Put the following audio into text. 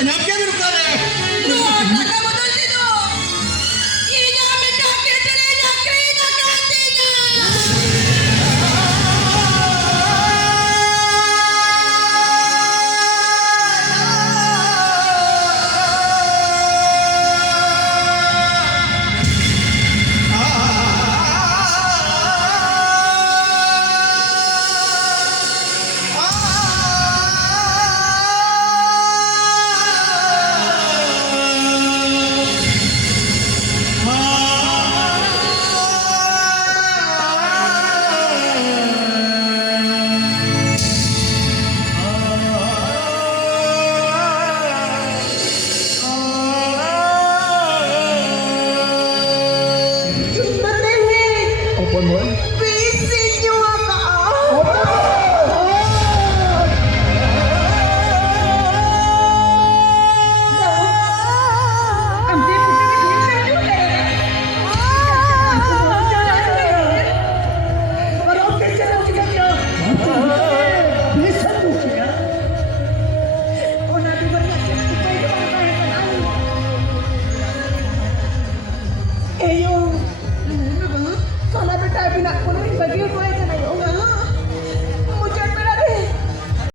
Tanyap kami ng kare. No, taga mo doon sino? Inamin na pinatuloy na krina kantina! Opo mo.